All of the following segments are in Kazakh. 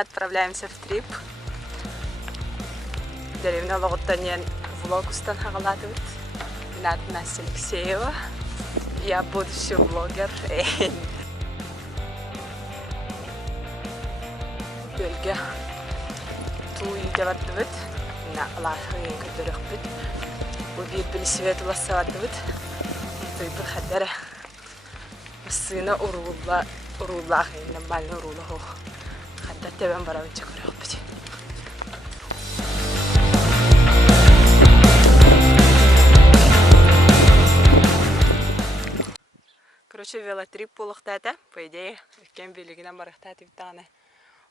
мы отправляемся в трип. Деревня Логотаньян влог устанавливает. Настя Алексеева. Я будущий блогер. Бөлге туй дебардыбыт. На лахын көтөрөкпүт. Бу бир билсевет уласабадыбыт. Тойбы хадара. Сына уруллах нормально уруллах. Хадда тебен барабынча көрөкпүт. Короче, велотрип булуктата, по идее, кем велигинен барыктат биттаганы.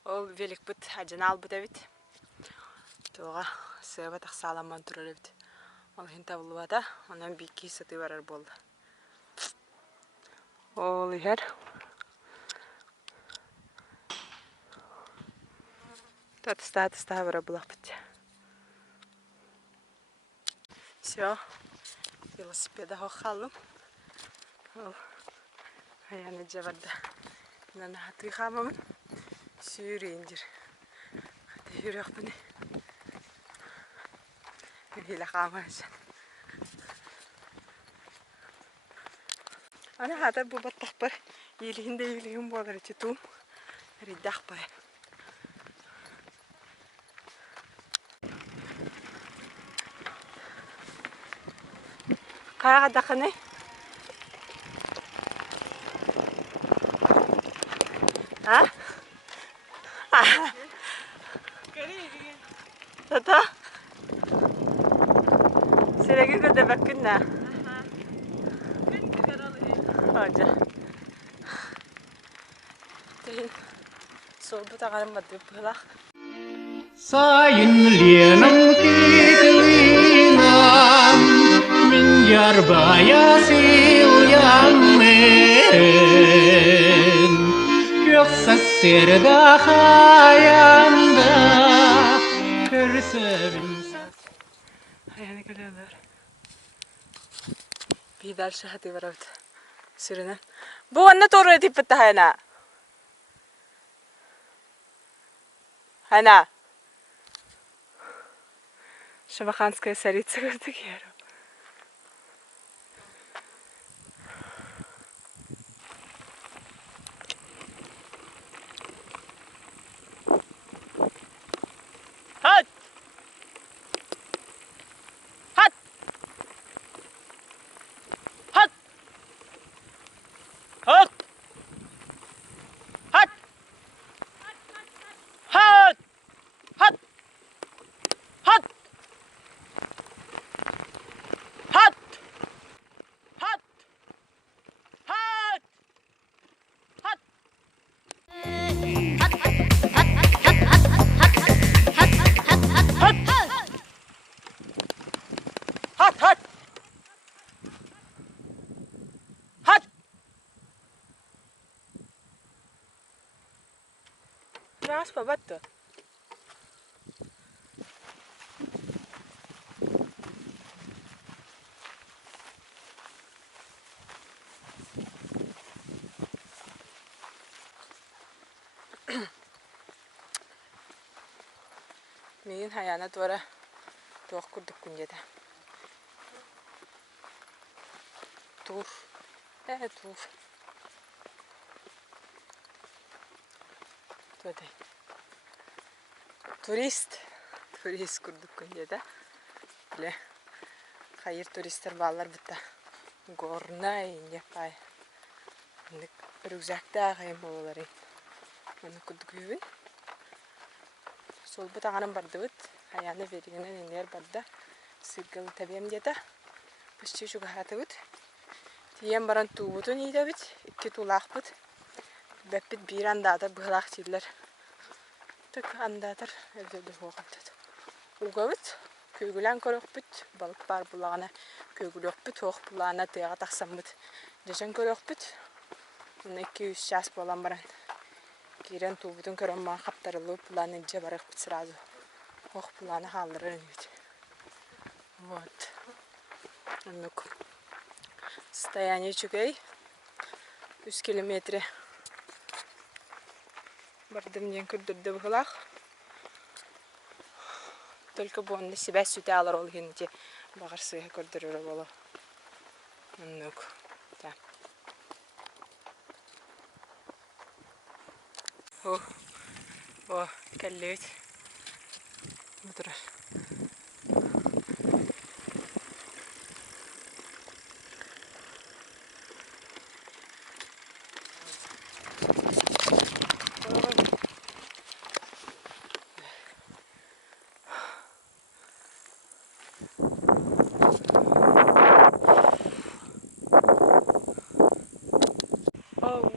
Ол велик бут ажанал бут бит. Тога сыба таксаламан турар бит. Ол хин табылбата, анан бики саты барар болду. Ол ихер. Та бара булак бит. Всё. Велосипеда хохалым. Аяны жабарда. Нана хаты хамамын. Сүйрейіндер. Хаты үйрек бұны. Хилі хамайжан. Ана хаты бұл баттақ бар. Елігін болар ететуым. Риддақ бар. Қайға дақыны? А? Тата? Сирегі көді бәккінна? Күн күгер алығы. Тейін сол бұтағарым бады бұлақ. Сайын ленің тегінам, мен ярбая силянмен. Көксәстерді қаямда көрсөбін. Аяны көлелер. Bir дальше хаты барабыт. Сүрінен. Бұл анна тору етіп бітті хайна. Хайна. Шабаханская царица көрдік еру. Раз побатто. Мен хаяна тора тоқ күрдік күндеді. Тур. Тур. Тодай. Турист күрдік күндеді. Біле, қайыр туристер балар бұтта. Горна үйінде пай. Рюкзакта ағайын болалар ең. Оны күрдік үйін. Сол бұт ағаным барды бұт. Аяны берігінен енер барды. Сыргылы табиям деді. Бұшчы жүгі хаты бұт. Тиен баран туғытын ейді бұт. Үкі тулақ бұт. Бәппіт бір андадыр бұғылақ тейділер. Түк андадыр әлдерді оғымдады. Ұлға бұт. Көгілен көрік бұт. Балық бар бұлағына көгілік бұт. Оқ бұлағына тыяға тақсам бұт. Дежен көрік бұт. Оны 200 час болан баран. Кирен туғытын көрім маң қаптарылы бұлағын әлже барық бұт сразу. Оқ бұлағына қалдырыр өйді. Вот. Ну-ка. Состояние чугай. 100 километров. Бардым ден күрдүрді бұғылақ. Только бұғынды себе сүте алар ол кенде бағар сыйға көрдірірі болу. Нүк. Да. О, кәллет. Бұдырар.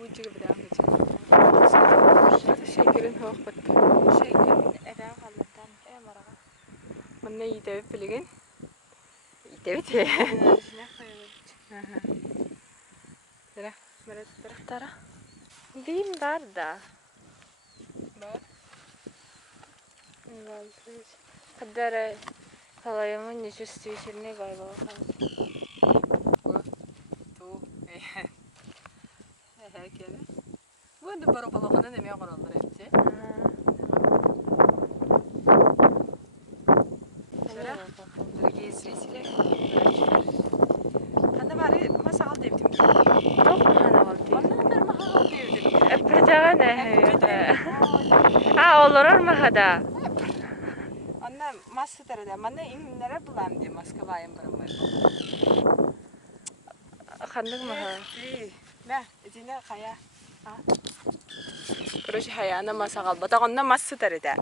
Ucu bir daha hocam. Şekerin hoş bak. Şekerin eve kalırdan marağa. Bana iyi de bilgin. İyi de bite. İçine koyulur. Tara, merak tara. Tara. Diyeyim var da. Var. Var. Kadar kalayımın yüzüstüğünü galiba. Tu. Kere. Bu da baro balığına ne mi yapıyorlar hepsi? Tara. Gezrisiyle. Handa bari masal devdim. Çok mu hana oldu? Ondan beri masal devdim. Öpüreceğe ne? Ha olur mu hada? Ondan masa terede. Bana inlere bulam diye maska bayım bırakmıyor. Kandık mı ha? Ne? İçine kaya. Короче, hayana masa kal. Bata ondan masa terede.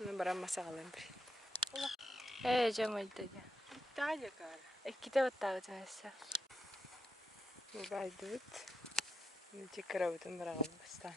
Ben bana masa kalayım bir. Cemil'de. Daha yakar. İki de ottağı cahilse. Baydıt. Cikara bütün bırakalım bastan.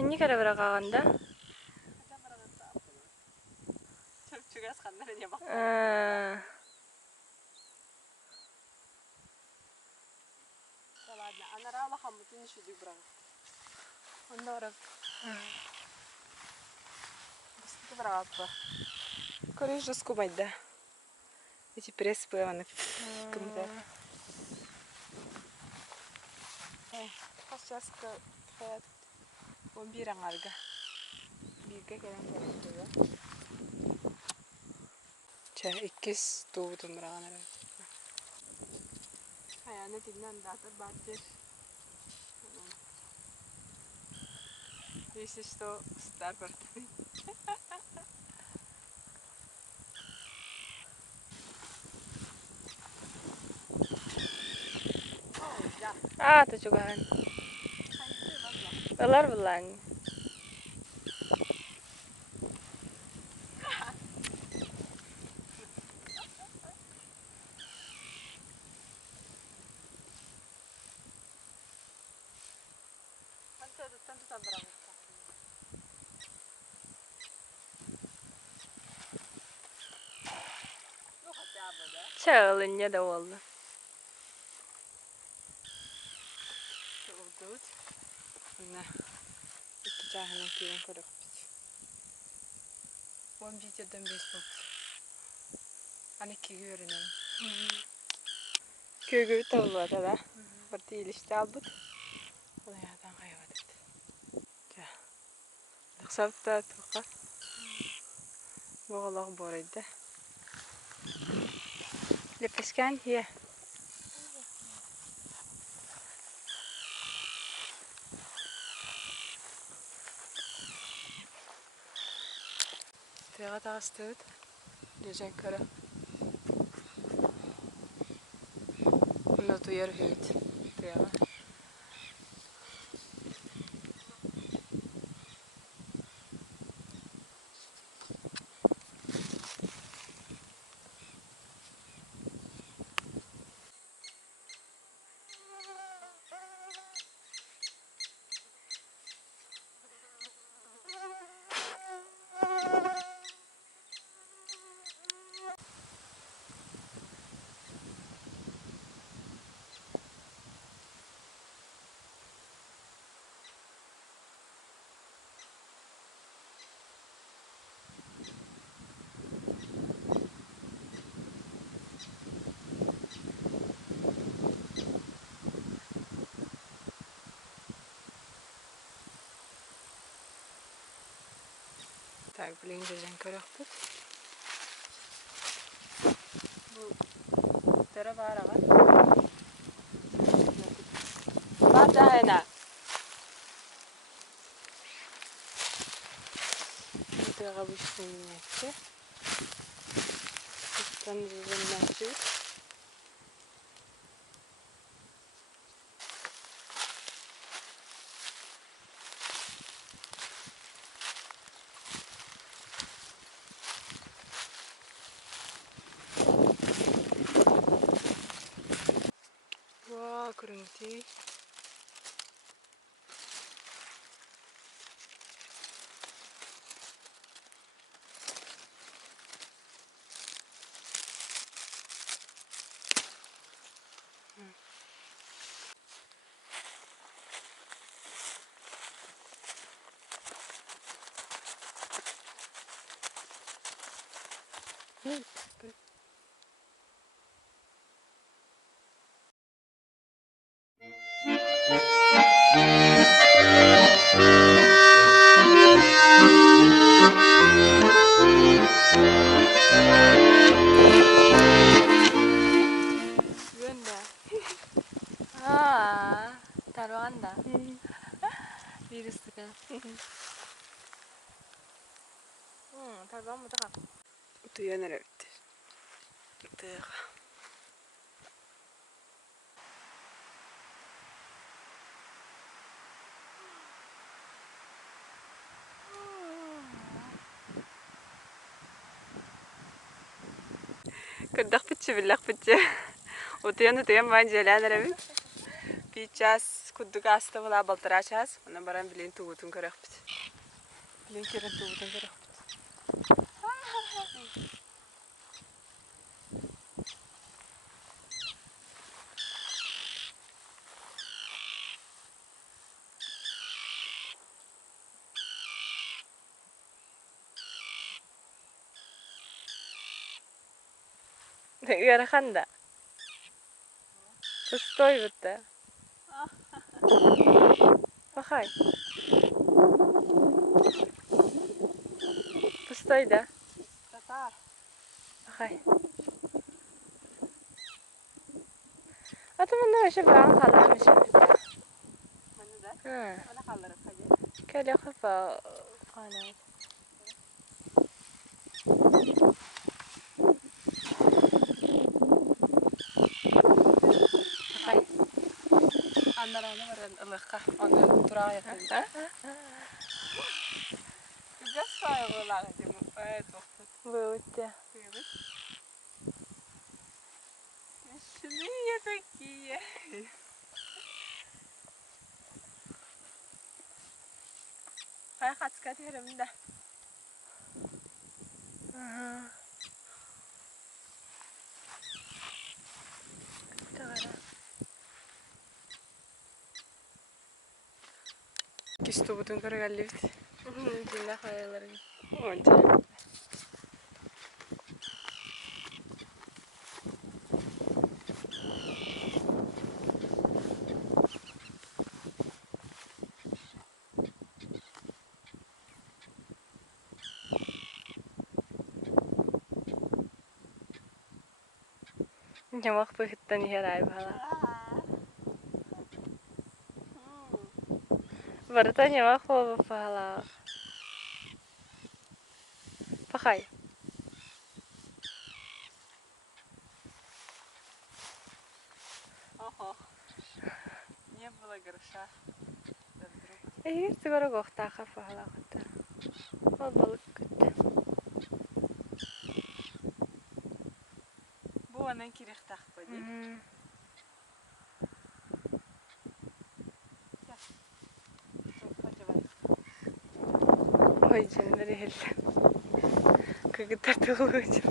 Ne kadar bırakağında? Çok çok az kanlar niye bak. Ладно, она рала хамутun işi bırak. Onda bırak. Bastı bırak bu. Короче, скумайда. Эти преспываны. Кымда. Сейчас hayat 11 angarga. Birge gelen gerekiyor. İkiz doğdum bırakan herhalde. Hayalini dinlen daha da batir. Если что, Старборд. Tuh juga kan. Belar belang. Çağılınca da oldu. Oldu. Ne? İki cahane kiyon koduk biz. 11'den 5 bok. Hani ki görünen. Köy tavlu da. Berarti ilişte albut. Olyadan kaybadık. Ja. Dıksapta tuqa. Boğalaq boraydı. Lepeskan ya. Tega tağıstıd. Dejen kara. Bunu duyar hüyüt. Tega. Так, блин, дежен көрөкпүт. Бу тара барага. Бар жайына. Тыга бушуннячы. Тан жөннәчү. Ва, көрүнти. Gönda. Tarvanda. Virüsü. Tarvan mı da? Utuyanır öptü. Tığa. Kırdak bütçü billak bütçü. Utuyan ben jelan arabin. Pichas kudduk asta bula baltarachas. Ona baran bilin tuğutun kırık bütçü. Bilin kirin tuğutun kırık bütçü. Yarıkanda. Пустой будто. Пахай. Пустой, да? Tatar. Пахай. А то мы еще бран халам еще. Hani da. Hı. Ana kalırız hadi. Kale kafa kana. Pahai. Anlarına varan ılıkka. Onu durağa yakın. Güzel sayılar hadi. Evet, doktor. Будьте. Evet. Şunu niye peki? Hay kaç kat yerimde. Kistu butun kırıgallit. Dinle hayallerim. Onca. Нямах пыхыттан ихерай бала. Барыта нямах болу бала. Пахай. Ого. Не было гроша. Эгер тигара гохтаха бала хата. Ол балык күт. Bu onun kirek takpadi. Ой, жаннары хэл. Кагытар туулгуч.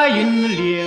sayın